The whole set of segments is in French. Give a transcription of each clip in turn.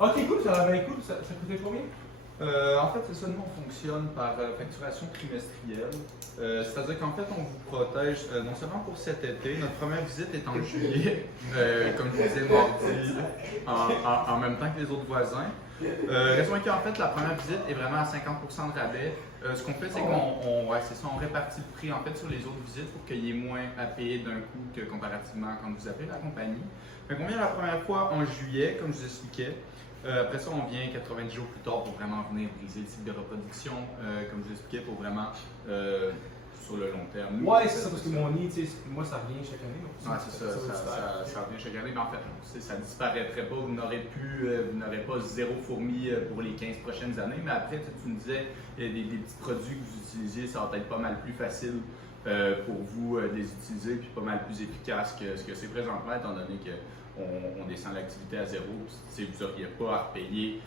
Ok, cool, ça va bien cool. Ça coûtait combien? En fait, c'est ça, nous on fonctionne par facturation trimestrielle. C'est-à-dire qu'en fait, on vous protège non seulement pour cet été, notre première visite est en juillet, comme je vous disais, mardi, en même temps que les autres voisins. Reste moins qu'en fait, la première visite est vraiment à 50% de rabais. Ce qu'on fait, c'est qu'on répartit le prix en fait sur les autres visites pour qu'il y ait moins à payer d'un coup que comparativement quand vous appelez la compagnie. Fait qu'on vient la première fois en juillet, comme je vous expliquais. Après ça, on vient 90 jours plus tard pour vraiment venir briser le cycle de reproduction, comme je vous expliquais, pour vraiment sur le long terme. Ouais, c'est ça, parce que mon nid, tu sais, moi ça revient chaque année. Donc Ouais, c'est ça revient chaque année, mais en fait, ça ne disparaîtrait pas. Vous n'aurez pas zéro fourmi pour les 15 prochaines années, mais après, tu me disais, il y a des petits produits que vous utilisez, ça va être pas mal plus facile pour vous de les utiliser, puis pas mal plus efficace que ce que c'est présentement, étant donné qu'on descend l'activité à zéro, puis vous n'auriez pas à repayer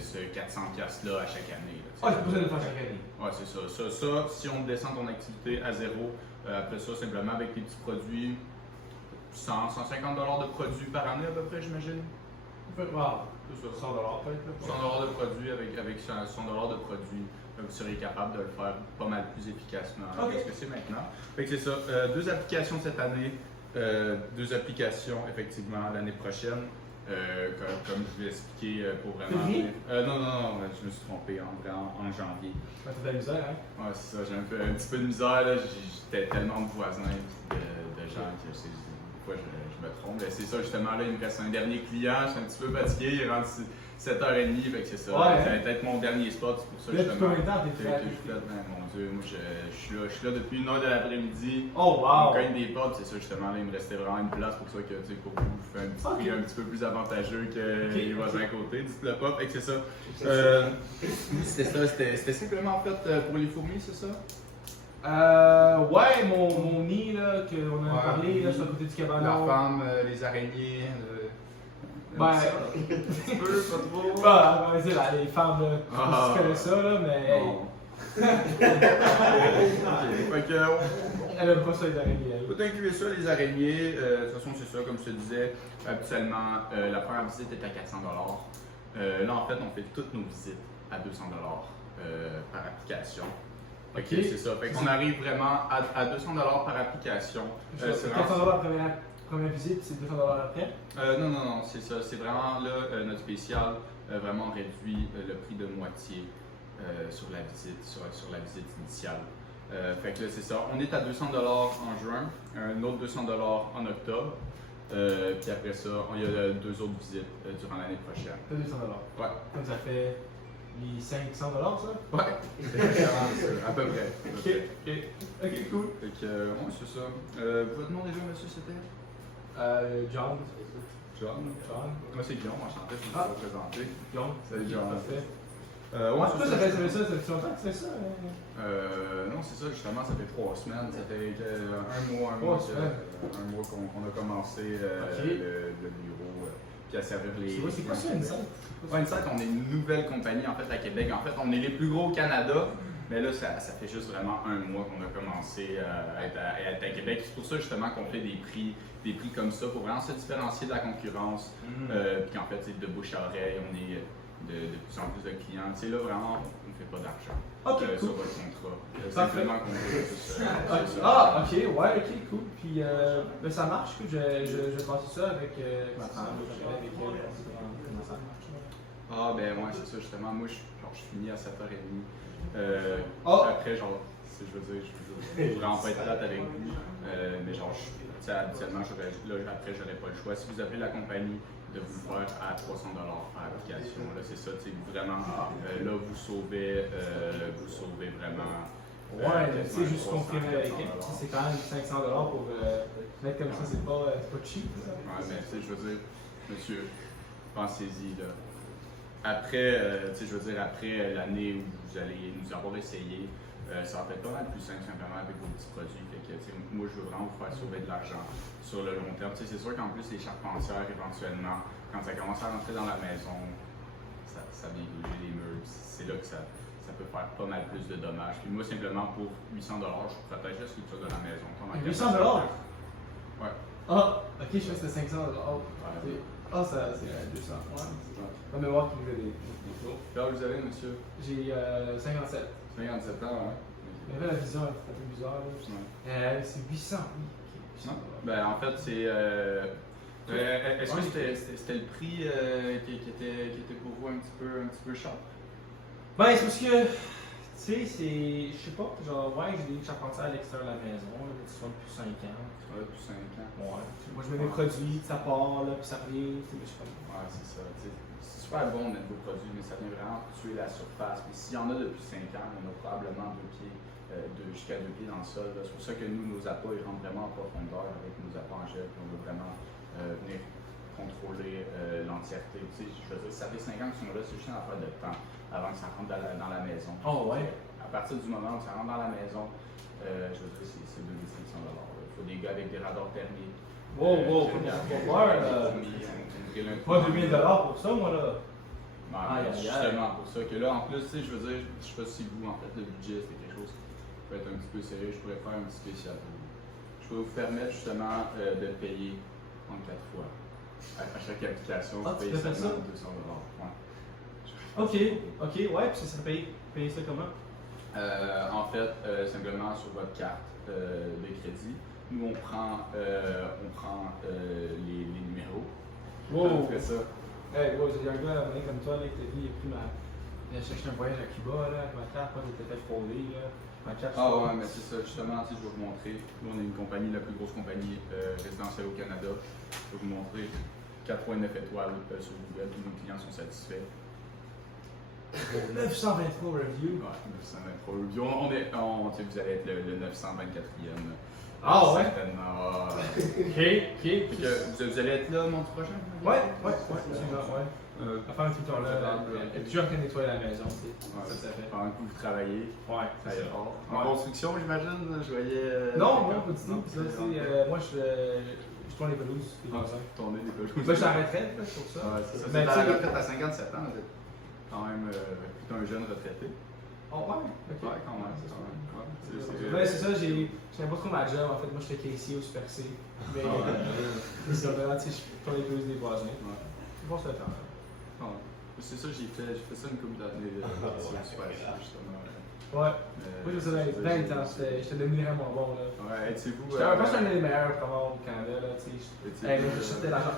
ce 400$ là à chaque année. Ah, c'est pour ça de le faire chaque année. Ouais, c'est ça. Ça, si on descend ton activité à zéro, après ça, simplement avec des petits produits, 150$ de produits par année à peu près, j'imagine. Wow, C'est ça. 100$ peut-être. 100$ de produits avec 100$ de produits, vous serez capable de le faire pas mal plus efficacement que ce que c'est maintenant. Fait que c'est ça. Deux applications cette année, deux applications effectivement l'année prochaine. Comme je vous l'ai expliqué pour vraiment. Non, je me suis trompé en janvier. T'as de la misère, hein? Ouais, c'est ça, j'ai un petit peu de misère. J'étais tellement de voisins et de gens que des fois je me trompe. C'est ça, justement, là, il me reste un dernier client, je suis un petit peu fatigué, il rentre 7h30, fait que c'est ça. Ouais, ça va être mon dernier spot, c'est pour ça là, justement. combien de temps t'es fait? Mon Dieu, moi je suis là depuis 1h de l'après-midi. Oh, wow! On gagne des portes, c'est ça, justement, là, il me restait vraiment une place pour ça que, tu sais, pour vous, je fais un petit prix un petit peu plus avantageux que les voisins à côté, dites-le pas, fait que c'est ça. C'était ça, c'était simplement en fait pour les fourmis, c'est ça? Ouais, mon nid, là, qu'on a parlé, là, sur le côté du cabanon. La femme, les araignées. Ben, un petit peu, pas trop. Bah, on va dire, là, les femmes, là, tu connais ça, là, mais. Fait que, Elle aime pas ça, les araignées. on peut inclure ça, les araignées. De toute façon, c'est ça, comme je te disais, habituellement, la première visite est à 400$. Là, en fait, on fait toutes nos visites à 200$ par application. Ok, c'est ça. Fait qu'on arrive vraiment à 200$ par application. C'est 400$ première visite, c'est 200$ après? Non, c'est ça. C'est vraiment là, notre spécial, vraiment on réduit le prix de moitié sur la visite initiale. Fait que là, c'est ça. On est à 200$ en juin, un autre 200$ en octobre. Puis après ça, il y a deux autres visites durant l'année prochaine. C'est 200$. Ouais. Comme ça fait les 500$, ça? Ouais, à peu près. Ok, cool. Fait que, ouais, c'est ça. Votre nom déjà, monsieur, c'était? John. John. Moi, c'est Guillaume, enchanté, je vais vous présenter. Guillaume. Salut, John. Parfait. Ouais, Toi, ça fait longtemps que tu fais ça? Non, c'est ça, justement, ça fait 3 semaines. Ça fait un mois qu'on a commencé le bureau, puis à servir les. C'est quoi ça, Insight? Insight, on est une nouvelle compagnie en fait à Québec. En fait, on est les plus gros au Canada, mais là, ça fait juste vraiment un mois qu'on a commencé à être à Québec. C'est pour ça justement qu'on fait des prix comme ça pour vraiment se différencier de la concurrence. Puis en fait, c'est de bouche à oreille, on est de plus en plus de clients. Tu sais, là, vraiment, on ne fait pas d'argent sur votre contrat. Simplement qu'on fait juste. Ok, ouais, ok, cool. Puis ça marche, écoute, je passe ça avec ma femme, comment ça marche. Ah, ben ouais, c'est ça, justement. Moi, je finis à 7h30. Après, genre, je veux dire, je veux vraiment pas être plate avec vous, mais genre, habituellement, après, j'aurais pas le choix. Si vous appelez la compagnie, de vous le faire à 300$ par application. Là, c'est ça, vraiment, là, vous sauvez vraiment. Ouais, c'est juste comprimé avec elle. C'est quand même 500$ pour mettre comme ça, c'est pas cheap. Ça. Ouais, mais tu sais, je veux dire, monsieur, pensez-y, là. Après, je veux dire, après l'année où vous allez nous avoir essayé, ça va être pas mal plus simple simplement avec vos petits produits. Fait que, moi, je veux vraiment vous faire sauver de l'argent sur le long terme. C'est sûr qu'en plus, les charpentières, éventuellement, quand ça commence à rentrer dans la maison, ça vient bouger les murs. C'est là que ça peut faire pas mal plus de dommages. Puis moi, simplement pour 800$, je protège la structure de la maison. 800$? Ouais. Ah, ok, je fais que c'était 500$. Ouais. Ah, ça, c'est 200. Ouais. Ma mémoire qui me fait des flots. Quel âge vous avez, monsieur? J'ai 57. 57 ans, ouais. Mais là, la vision est un peu bizarre. Là. C'est 800, oui. Okay. Non? Ben, en fait, c'est. Est-ce que c'était le prix qui était pour vous un petit peu cher? Ben, c'est parce que. Tu sais, c'est. Je sais pas, genre, ouais, j'ai des charpentiers à l'extérieur de la maison, là, qui sont depuis 5 ans. Ouais, depuis 5 ans. Ouais. Moi, je mets mes produits, ça part, là, puis ça revient, tu sais, je sais pas. Ouais, c'est ça. C'est super bon de mettre vos produits, mais ça vient vraiment tuer la surface. Puis s'il y en a depuis 5 ans, on a probablement jusqu'à 2 pieds dans le sol. C'est pour ça que nous, nos appâts, ils rentrent vraiment en profondeur avec nos appâts en gel. On veut vraiment venir contrôler l'entièreté. Tu sais, je veux dire, ça fait 5 ans qu'ils sont là, c'est juste une affaire de temps avant que ça rentre dans la maison. Oh, ouais. À partir du moment où ça rentre dans la maison, je veux dire, c'est 2 restrictions $. Il faut des gars avec des radars thermiques. Wow, pas peur, là. Pas 2000 $ pour ça, moi, là. Ben, justement pour ça que là, en plus, tu sais, je veux dire, je sais pas si vous, en fait, le budget, c'est quelque chose qui peut être un petit peu sérieux. Je pourrais faire un petit spécial pour vous. Je pourrais vous permettre justement de payer en 4 fois. À chaque application, vous payez seulement 200 $. Ouais. Ok, ouais, puis ça serait payer ça comment? En fait, simplement sur votre carte de crédit, nous on prend les numéros. Wow! On fait ça. Hey, wow, j'ai un gars comme toi, là, qui t'a dit, il a cherché un voyage à Cuba, là, avec ma carte, moi, j'étais fait frauder, là. Ma carte, Ouais, mais c'est ça, justement, tu sais, je vais vous montrer. Nous, on est une compagnie, la plus grosse compagnie résidentielle au Canada. Je vais vous montrer 4.9 étoiles sur Google, tous nos clients sont satisfaits. 923 reviews. Ouais, 923 reviews. Vous allez être le 924e. Ah ouais? Certainement. Ok. Vous allez être là mon prochain? Ouais. À faire un tout le temps là. Et puis, tu as nettoyer la maison, tu sais. Ça fait. Pendant que vous travaillez. Ouais, Ça y est fort. En construction, j'imagine, je voyais. Non, pas du tout. Ça, c'est. Moi, je tourne les pelouses. Tourner des pelouses. Ben, je suis en retraite, c'est pour ça. Ouais, c'est ça. Mais C'est la retraite à 57 ans, vous êtes quand même plutôt un jeune retraité. Oh, ouais, ok. Ouais, quand même. Ouais, c'est ça, j'aimais pas trop ma job. En fait, moi, j'étais caissier au Super C. Mais c'est ça, là, tu sais, je tourne les pelouses des voisins. Je pense le temps. C'est ça, j'ai fait ça une couple d'années sur le Super C, justement. Ouais. Moi, je faisais plein de temps. J'étais devenu vraiment bon, là. Ouais, êtes-vous. Je pense que j'étais un des meilleurs au Canada, là, tu sais. Je sortais l'argent.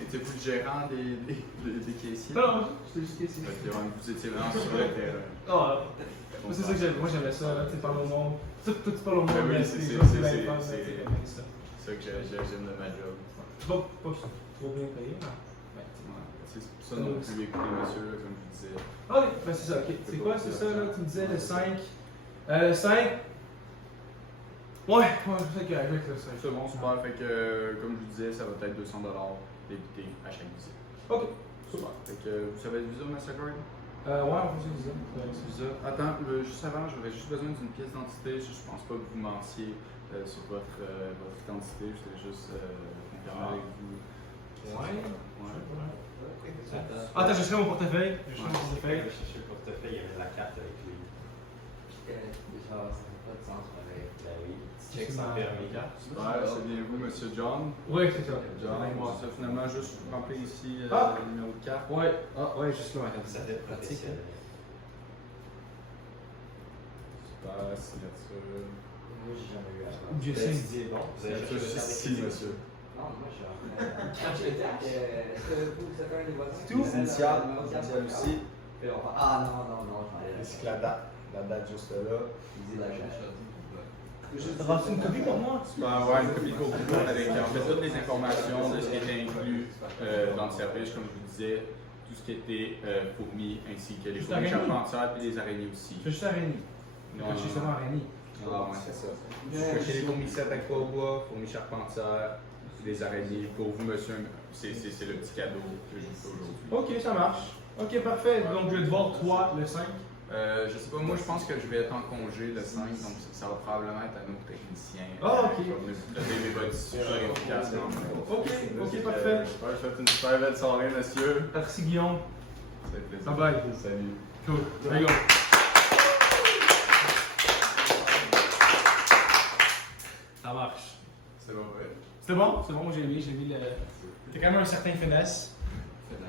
Étiez-vous le gérant des caissiers? Non, j'étais juste caissier. Vous étiez vraiment sur le terrain. Ah, c'est ça que j'aimais. Moi, j'aimais ça, là, tu sais, parler au monde. Tout tu parles au monde, oui, c'est c'est ça que j'aime de ma job. Pas trop bien payé, mais. C'est pour ça que nous pouvons écouter monsieur, comme je vous disais. Ah oui, ben c'est ça, ok. C'est quoi, c'est ça, là? Tu me disais le 5. Le 5. Ouais, je sais qu'avec le 5. C'est bon, super. Fait que, comme je vous disais, ça va être 200 $ débité à chaque visite. Ok, super. Fait que, vous savez le Visa Mastercard? Ouais, on fait ça. Visa. Attends, juste avant, j'aurais juste besoin d'une pièce d'identité. Je pense pas que vous mentiez sur votre identité. Je voulais juste confirmer avec vous. Ouais. Attends, je cherche mon portefeuille. Je cherchais le portefeuille, il y avait la carte avec lui. Genre, ça n'a pas de sens, pareil. Ben oui, tu checks sans permis. Super, c'est bien vous, monsieur John. Oui, c'est ça. John, moi, ça finalement, juste remplir ici le numéro de carte. Ouais. Ah, ouais, juste là. Ça fait pratique. Super, signature. Moi, j'ai jamais eu à ça. J'ai dit, bon, vous avez cherché le Si, monsieur. Non, moi, j'ai est-ce que vous êtes un des voisins? Tout. Initial aussi. Ah non, je Ainsi que la date. La date juste là. Il dit la chasse. T'as reçu une copie pour moi? Ouais, une copie pour vous avec en fait toutes les informations de ce qui était inclus dans le service, comme je vous disais, tout ce qui était fourmis ainsi que les fourmis charpentières et les araignées aussi. Je suis araignée. Non, Je suis seulement araignée. Ah ouais, c'est ça. Chez les fourmis 7 à 3 bois, fourmis charpentières, les araignées. Pour vous, monsieur, c'est le petit cadeau que je vous fais aujourd'hui. Ok, ça marche. Ok, parfait. Donc, je vais te voir toi le 5. Je sais pas, moi je pense que je vais être en congé le 5, donc ça va probablement être un autre technicien. Ah, ok. Je vais vous donner mes bonnes vérifications. Ok, parfait. J'espère que je fais une super belle soirée, monsieur. Merci Guillaume. Ça fait plaisir. Bye bye. Salut. Cool. There you go. Ça marche. C'est bon, ouais. C'était bon, moi j'ai aimé le. T'as quand même un certain finesse.